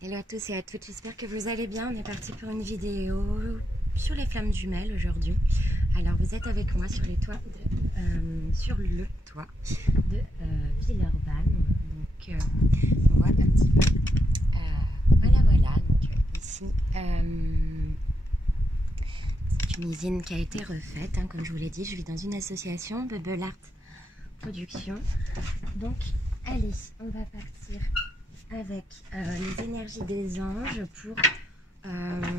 Hello à tous et à toutes, j'espère que vous allez bien. On est parti pour une vidéo sur les flammes jumelles aujourd'hui. Alors vous êtes avec moi sur, sur le toit de Villeurbanne. Donc on voit un petit peu. Voilà. Donc ici c'est une usine qui a été refaite. Comme je vous l'ai dit, je vis dans une association, Bubble Art Production. Donc allez, on va partir avec les énergies des anges pour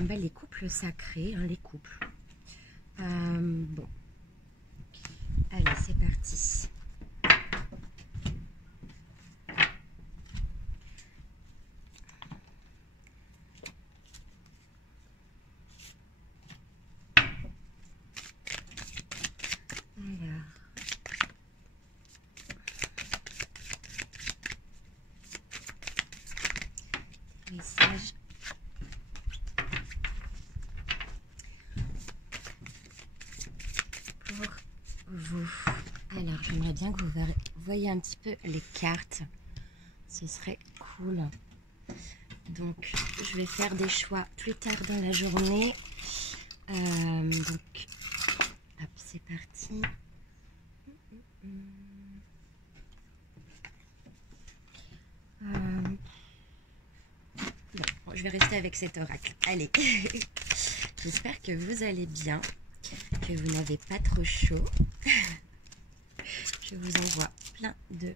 les couples sacrés, les couples. Bon, allez, c'est parti. Alors, message. Pour vous. Alors, j'aimerais bien que vous voyez un petit peu les cartes. Ce serait cool. Donc, je vais faire des choix plus tard dans la journée. Donc, hop, c'est parti. Bon, je vais rester avec cet oracle. Allez. J'espère que vous allez bien, que vous n'avez pas trop chaud. Je vous envoie plein de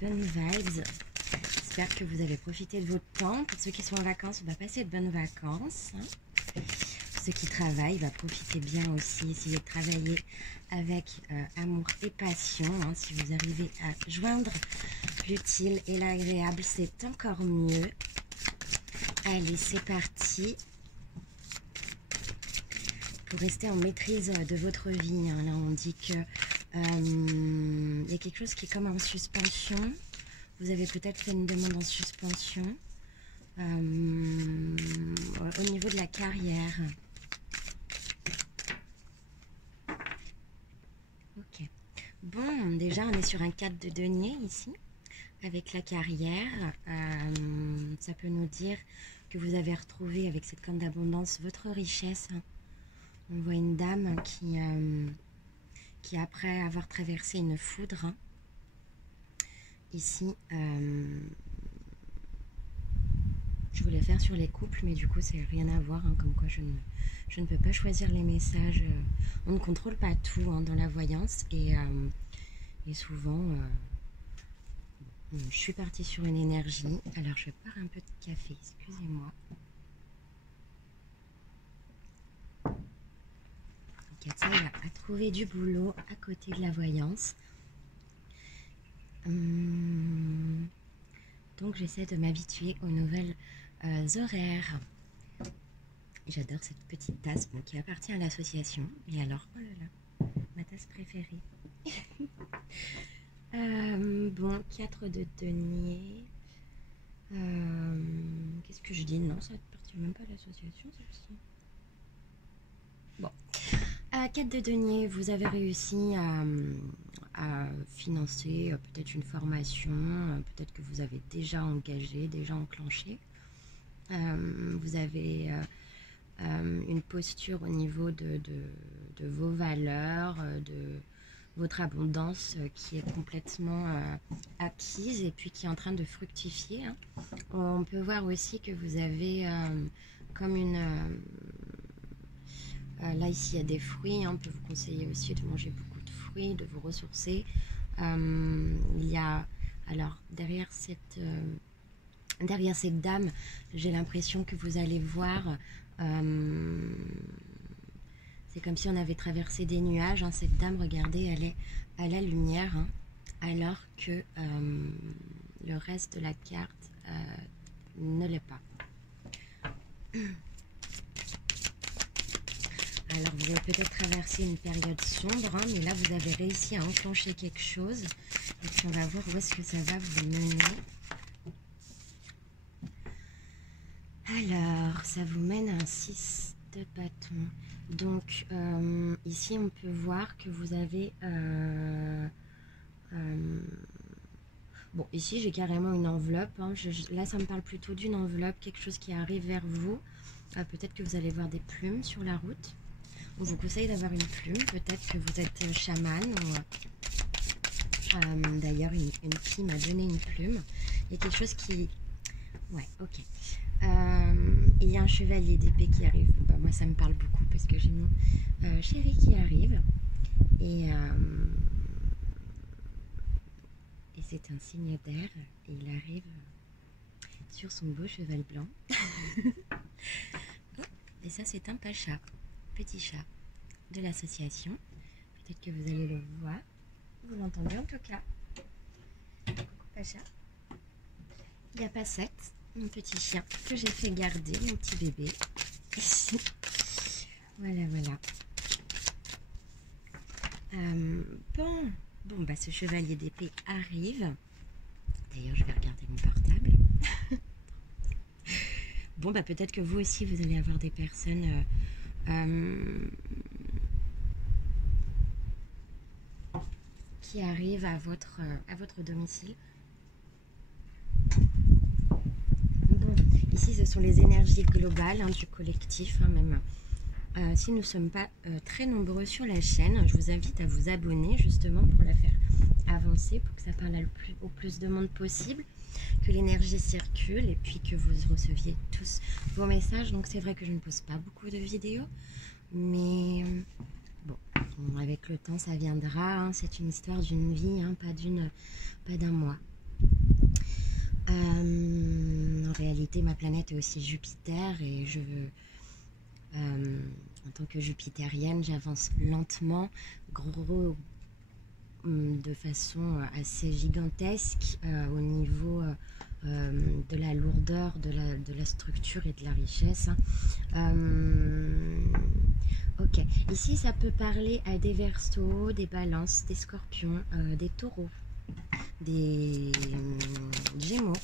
bonnes vibes. J'espère que vous avez profité de votre temps. Pour ceux qui sont en vacances, on va passer de bonnes vacances. Pour ceux qui travaillent, va profiter bien aussi. Essayez de travailler avec amour et passion. Si vous arrivez à joindre l'utile et l'agréable, c'est encore mieux. Allez, c'est parti. Pour rester en maîtrise de votre vie, là on dit que il y a quelque chose qui est comme en suspension. Vous avez peut-être fait une demande en suspension au niveau de la carrière. Ok. Bon, déjà on est sur un 4 de denier ici, avec la carrière. Ça peut nous dire que vous avez retrouvé avec cette corne d'abondance votre richesse. On voit une dame qui après avoir traversé une foudre, ici, je voulais faire sur les couples, mais du coup, c'est rien à voir, comme quoi je ne peux pas choisir les messages. On ne contrôle pas tout dans la voyance, et souvent, je suis partie sur une énergie. Alors, je pars un peu de café, excusez-moi. Katia a trouvé du boulot à côté de la voyance. Donc j'essaie de m'habituer aux nouvelles horaires. J'adore cette petite tasse qui appartient à l'association. Et alors, oh là là, ma tasse préférée. Bon, 4 de denier. Qu'est-ce que je dis? Non, ça ne appartient même pas à l'association, celle-ci. Bon. 4 de denier, vous avez réussi à financer peut-être une formation, peut-être que vous avez déjà engagé, déjà enclenché. Vous avez une posture au niveau de vos valeurs, de votre abondance qui est complètement acquise et puis qui est en train de fructifier. On peut voir aussi que vous avez comme une... là ici il y a des fruits, on peut vous conseiller aussi de manger beaucoup de fruits, de vous ressourcer. Il y a alors derrière cette dame, j'ai l'impression que vous allez voir, c'est comme si on avait traversé des nuages. Cette dame, regardez, elle est à la lumière, alors que le reste de la carte ne l'est pas. Alors vous avez peut-être traversé une période sombre, mais là vous avez réussi à enclencher quelque chose. Et puis on va voir où est-ce que ça va vous mener. Alors, ça vous mène à un 6 de bâton. Donc, ici, on peut voir que vous avez... Bon, ici j'ai carrément une enveloppe. Hein. Là, ça me parle plutôt d'une enveloppe, quelque chose qui arrive vers vous. Peut-être que vous allez voir des plumes sur la route. On vous conseille d'avoir une plume. Peut-être que vous êtes chaman. D'ailleurs, une fille m'a donné une plume. Il y a quelque chose qui... Ouais, ok. Il y a un chevalier d'épée qui arrive. Bah, moi, ça me parle beaucoup parce que j'ai mon chéri qui arrive. Et c'est un signe d'air. Et il arrive sur son beau cheval blanc. Et ça, c'est un pacha, petit chat de l'association. Peut-être que vous allez le voir. Vous l'entendez en tout cas. Coucou pacha. Il y a Passette, mon petit chien que j'ai fait garder, mon petit bébé. Ici. Voilà, voilà. Bon, bah ce chevalier d'épée arrive. D'ailleurs, je vais regarder mon portable. Bon, bah peut-être que vous aussi, vous allez avoir des personnes qui arrivent à votre domicile. Bon, ici, ce sont les énergies globales hein, du collectif, hein, même. Si nous ne sommes pas très nombreux sur la chaîne, je vous invite à vous abonner justement pour la faire avancer, pour que ça parle au plus de monde possible, que l'énergie circule et puis que vous receviez tous vos messages. Donc c'est vrai que je ne pose pas beaucoup de vidéos, mais bon, avec le temps ça viendra, hein. C'est une histoire d'une vie, hein, pas d'un mois. En réalité, ma planète est aussi Jupiter et je veux... en tant que jupitérienne, j'avance lentement, de façon assez gigantesque au niveau de la lourdeur, de la structure et de la richesse. Ok, ici ça peut parler à des Verseaux, des Balances, des Scorpions, des Taureaux, des Gémeaux.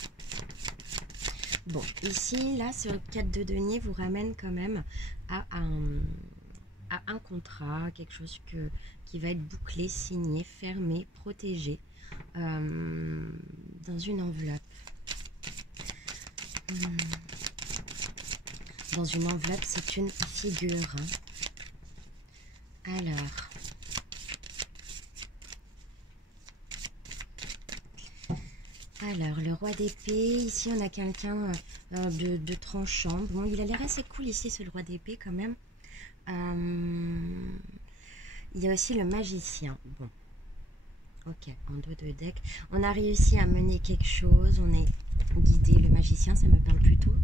Bon, ici, là, ce 4 de denier vous ramène quand même à un contrat, quelque chose qui va être bouclé, signé, fermé, protégé, dans une enveloppe. Dans une enveloppe, c'est une figure. Alors, le roi d'épée, ici on a quelqu'un de tranchant. Bon, il a l'air assez cool ici, ce roi d'épée quand même. Il y a aussi le magicien. Bon, ok, en dos de deck. On a réussi à mener quelque chose, on est guidé. Le magicien, ça me parle plutôt.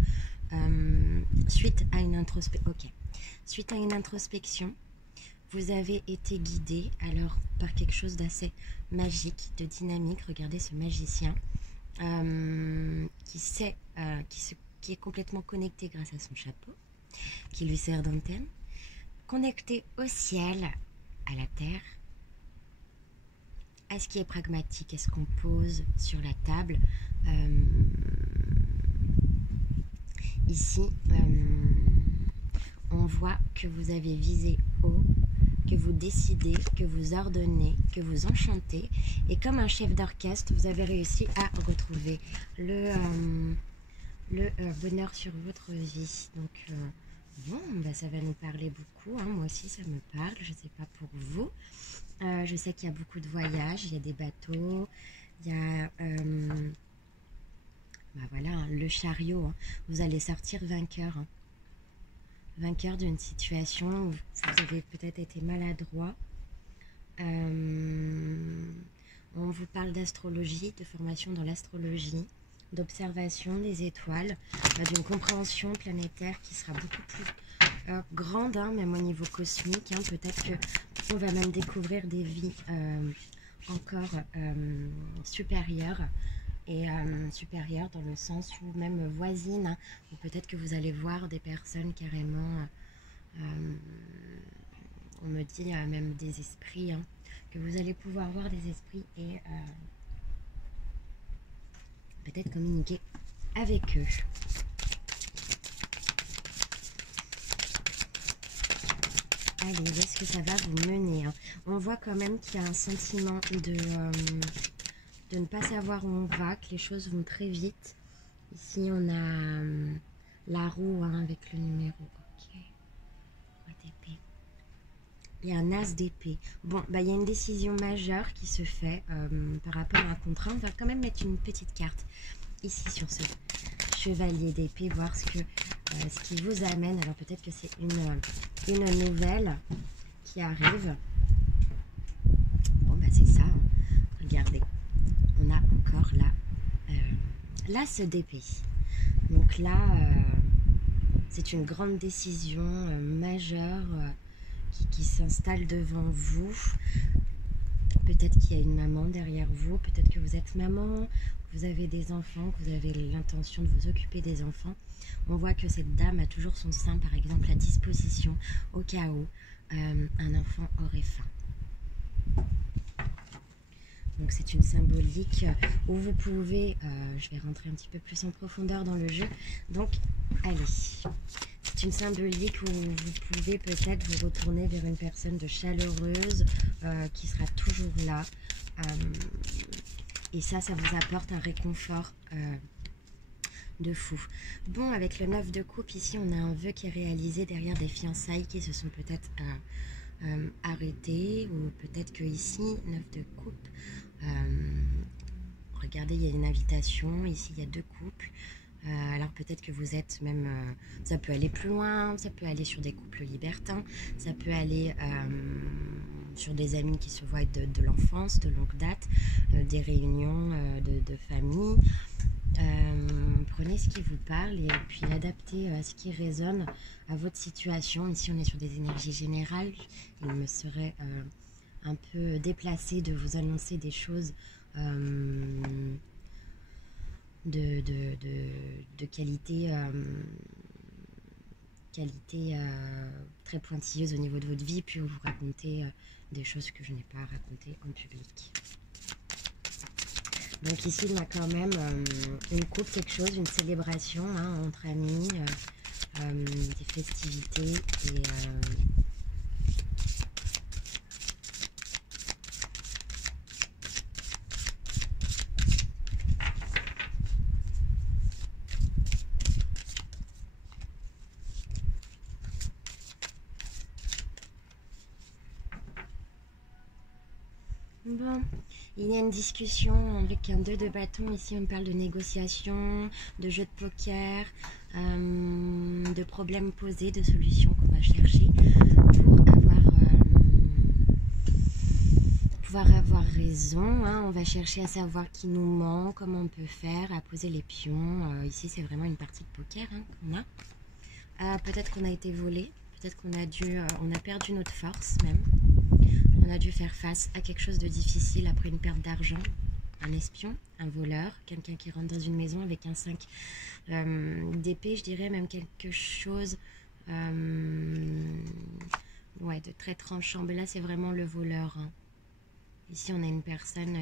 Suite à une introspection, vous avez été guidé alors par quelque chose d'assez magique, de dynamique. Regardez ce magicien. Qui est complètement connecté grâce à son chapeau, qui lui sert d'antenne, connecté au ciel, à la terre, à ce qui est pragmatique, à ce qu'on pose sur la table. Ici, on voit que vous avez visé haut, que vous décidez, que vous ordonnez, que vous enchantez. Et comme un chef d'orchestre, vous avez réussi à retrouver le bonheur sur votre vie. Donc, bon, bah, ça va nous parler beaucoup. Hein. Moi aussi, ça me parle. Je ne sais pas pour vous. Je sais qu'il y a beaucoup de voyages. Il y a des bateaux. Il y a... bah voilà, hein, le chariot. Hein. Vous allez sortir vainqueur. Hein. Vainqueur d'une situation où vous avez peut-être été maladroit. On vous parle d'astrologie, de formation dans l'astrologie, d'observation des étoiles, d'une compréhension planétaire qui sera beaucoup plus grande, hein, même au niveau cosmique. Hein. Peut-être qu'on va même découvrir des vies encore supérieures. Et supérieure dans le sens où même voisine, hein, ou peut-être que vous allez voir des personnes carrément, on me dit même des esprits, hein, que vous allez pouvoir voir des esprits et peut-être communiquer avec eux. Allez, où est-ce que ça va vous mener, hein? On voit quand même qu'il y a un sentiment de de ne pas savoir où on va, que les choses vont très vite. Ici, on a la roue hein, avec le numéro. Ok. Roi d'épée. Il y a un as d'épée. Bon, bah, il y a une décision majeure qui se fait par rapport à un contrat. On va quand même mettre une petite carte ici sur ce chevalier d'épée, voir ce qui vous amène. Alors peut-être que c'est une nouvelle qui arrive. Bon, bah c'est ça. Hein. Regardez, on a encore l'as d'épée. Donc là, c'est une grande décision majeure qui s'installe devant vous. Peut-être qu'il y a une maman derrière vous, peut-être que vous êtes maman, que vous avez des enfants, que vous avez l'intention de vous occuper des enfants. On voit que cette dame a toujours son sein, par exemple, à disposition au cas où un enfant aurait faim. Donc c'est une symbolique où vous pouvez, je vais rentrer un petit peu plus en profondeur dans le jeu, donc allez. C'est une symbolique où vous pouvez peut-être vous retourner vers une personne de chaleureuse qui sera toujours là. Et ça vous apporte un réconfort de fou. Bon, avec le 9 de coupe, ici, on a un vœu qui est réalisé derrière des fiançailles qui se sont peut-être arrêtées. Ou peut-être que ici, 9 de coupe, regardez, il y a une invitation. Ici, il y a 2 couples. Alors peut-être que vous êtes même, ça peut aller plus loin, ça peut aller sur des couples libertins, ça peut aller sur des amis qui se voient de l'enfance, de longue date, des réunions de famille. Prenez ce qui vous parle et puis l'adaptez à ce qui résonne à votre situation. Ici on est sur des énergies générales, il me serait un peu déplacé de vous annoncer des choses de qualité, très pointilleuse au niveau de votre vie, puis vous racontez des choses que je n'ai pas racontées en public. Donc ici, on a quand même une coupe, quelque chose, une célébration hein, entre amis, des festivités et... Bon, il y a une discussion avec un 2 de bâton. Ici, on parle de négociation, de jeu de poker, de problèmes posés, de solutions qu'on va chercher pour pouvoir avoir raison. Hein. On va chercher à savoir qui nous ment, comment on peut faire, à poser les pions. Ici, c'est vraiment une partie de poker hein, qu'on a. Peut-être qu'on a été volé, peut-être qu'on a perdu notre force même. On a dû faire face à quelque chose de difficile après une perte d'argent. Un espion, un voleur, quelqu'un qui rentre dans une maison avec un 5 d'épée, je dirais même quelque chose ouais, de très tranchant. Mais là, c'est vraiment le voleur. Hein. Ici, on a une personne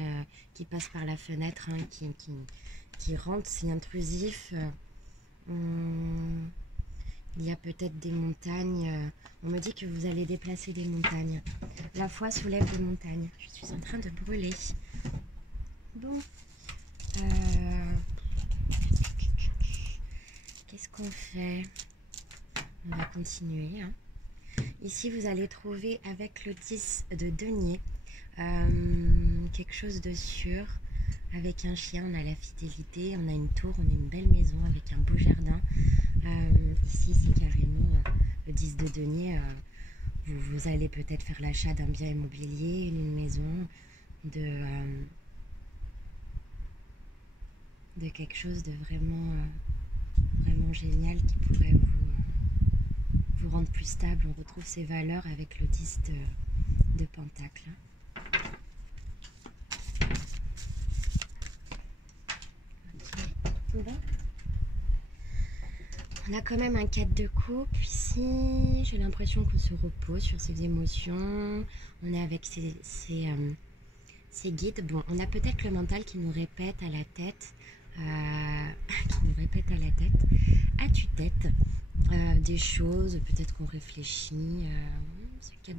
qui passe par la fenêtre, hein, qui rentre, c'est intrusif. Il y a peut-être des montagnes. On me dit que vous allez déplacer des montagnes. La foi soulève des montagnes. Je suis en train de brûler. Bon. Qu'est-ce qu'on fait? On va continuer. Hein. Ici, vous allez trouver avec le 10 de denier quelque chose de sûr. Avec un chien, on a la fidélité, on a une tour, on a une belle maison avec un beau jardin. Ici, c'est carrément le 10 de denier. Vous allez peut-être faire l'achat d'un bien immobilier, une maison, de quelque chose de vraiment, vraiment génial qui pourrait vous rendre plus stable. On retrouve ses valeurs avec le 10 de pentacle. Bon. On a quand même un 4 de coupe ici. J'ai l'impression qu'on se repose sur ses émotions. On est avec ses guides. Bon, on a peut-être le mental qui nous répète à la tête. À tue-tête. Des choses, peut-être qu'on réfléchit. Ce 4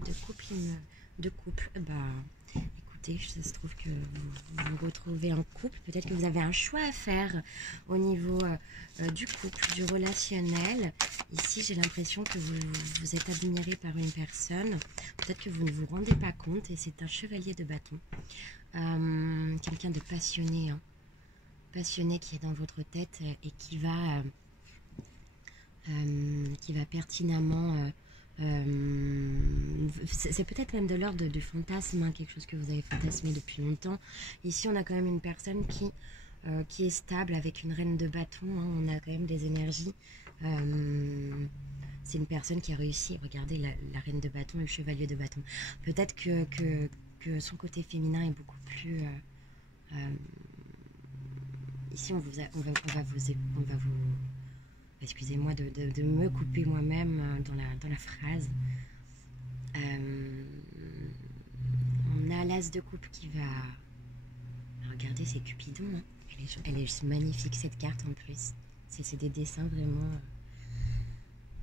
de couple, bah, écoutez, ça se trouve que vous vous retrouvez en couple. Peut-être que vous avez un choix à faire au niveau du couple, du relationnel. Ici, j'ai l'impression que vous êtes admiré par une personne. Peut-être que vous ne vous rendez pas compte et c'est un chevalier de bâton. Quelqu'un de passionné, hein. Passionné qui est dans votre tête et qui va pertinemment... c'est peut-être même de l'ordre du fantasme, hein, quelque chose que vous avez fantasmé depuis longtemps. Ici, on a quand même une personne qui est stable avec une reine de bâton, hein. On a quand même des énergies. C'est une personne qui a réussi. Regardez la reine de bâton et le chevalier de bâton. Peut-être que son côté féminin est beaucoup plus... ici, on va vous excusez-moi de me couper moi-même dans la phrase. On a l'as de coupe qui va... Regardez, c'est Cupidon, hein. Elle est magnifique cette carte en plus. C'est des dessins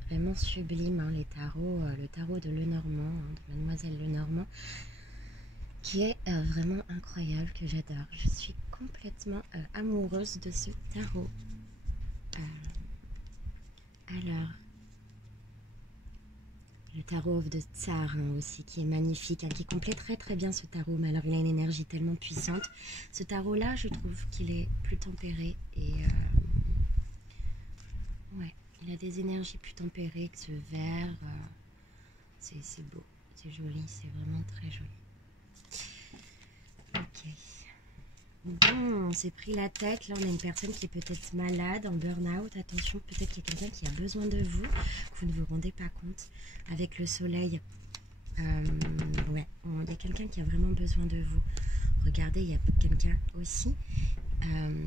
vraiment sublimes, hein, les tarots. Le tarot de Lenormand, hein, de Mademoiselle Lenormand, qui est vraiment incroyable, que j'adore. Je suis complètement amoureuse de ce tarot. Alors, le tarot of the Tsar, hein, aussi, qui est magnifique, hein, qui complète très bien ce tarot, mais alors il a une énergie tellement puissante. Ce tarot-là, je trouve qu'il est plus tempéré et... ouais, il a des énergies plus tempérées que ce vert. C'est beau, c'est joli, c'est vraiment très joli. Ok. Bon, on s'est pris la tête. Là, on a une personne qui est peut-être malade, en burn-out. Attention, peut-être qu'il y a quelqu'un qui a besoin de vous, que vous ne vous rendez pas compte. Avec le soleil, ouais, il y a quelqu'un qui a vraiment besoin de vous. Regardez, il y a quelqu'un aussi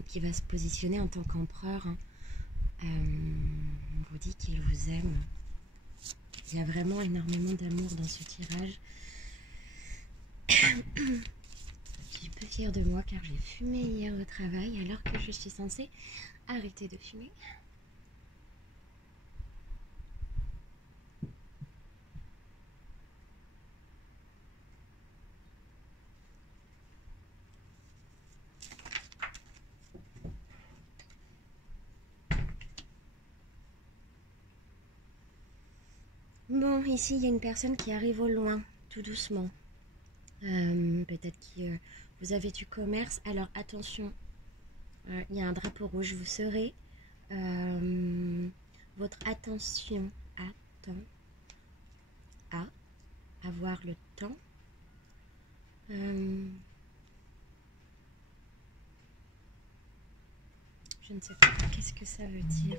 qui va se positionner en tant qu'empereur, hein. On vous dit qu'il vous aime. Il y a vraiment énormément d'amour dans ce tirage. Je suis peu fière de moi car j'ai fumé hier au travail alors que je suis censée arrêter de fumer. Bon, ici il y a une personne qui arrive au loin, tout doucement. Peut-être que vous avez du commerce. Alors attention, il y a un drapeau rouge. Vous serez votre attention à avoir le temps. Je ne sais pas qu'est-ce que ça veut dire.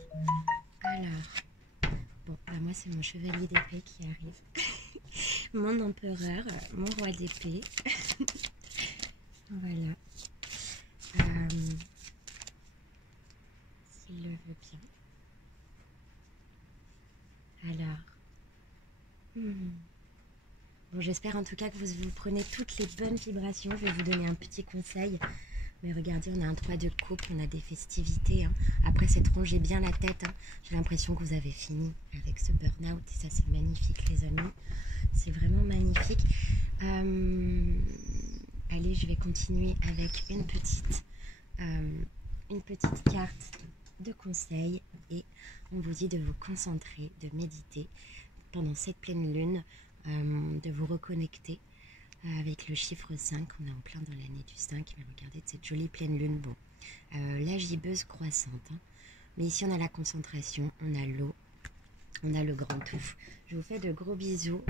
Alors, bon, bah moi c'est mon chevalier d'épée qui arrive. Mon empereur, mon roi d'épée. Voilà. S'il le veut bien. Alors. Bon, j'espère en tout cas que vous prenez toutes les bonnes vibrations. Je vais vous donner un petit conseil. Mais regardez, on a un 3 de coupe, on a des festivités, hein. Après, c'est rongé bien la tête, hein. J'ai l'impression que vous avez fini avec ce burn-out. Et ça, c'est magnifique, les amis. C'est vraiment magnifique. Allez, je vais continuer avec une petite carte de conseil. Et on vous dit de vous concentrer, de méditer pendant cette pleine lune, de vous reconnecter avec le chiffre 5. On est en plein dans l'année du 5, mais regardez cette jolie pleine lune. Bon, la gibbeuse croissante, hein. Mais ici on a la concentration, on a l'eau, on a le grand tout. Je vous fais de gros bisous,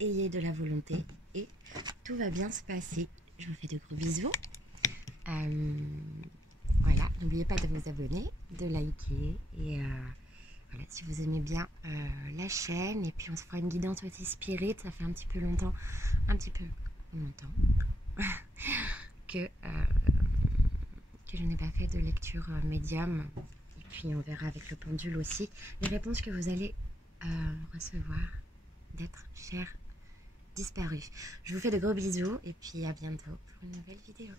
ayez de la volonté et tout va bien se passer. Je vous fais de gros bisous. Voilà, n'oubliez pas de vous abonner, de liker et voilà, si vous aimez bien la chaîne. Et puis on se fera une guidance aussi spirit. Ça fait un petit peu longtemps que je n'ai pas fait de lecture médium. Et puis on verra avec le pendule aussi les réponses que vous allez recevoir d'être chers disparus. Je vous fais de gros bisous et puis à bientôt pour une nouvelle vidéo.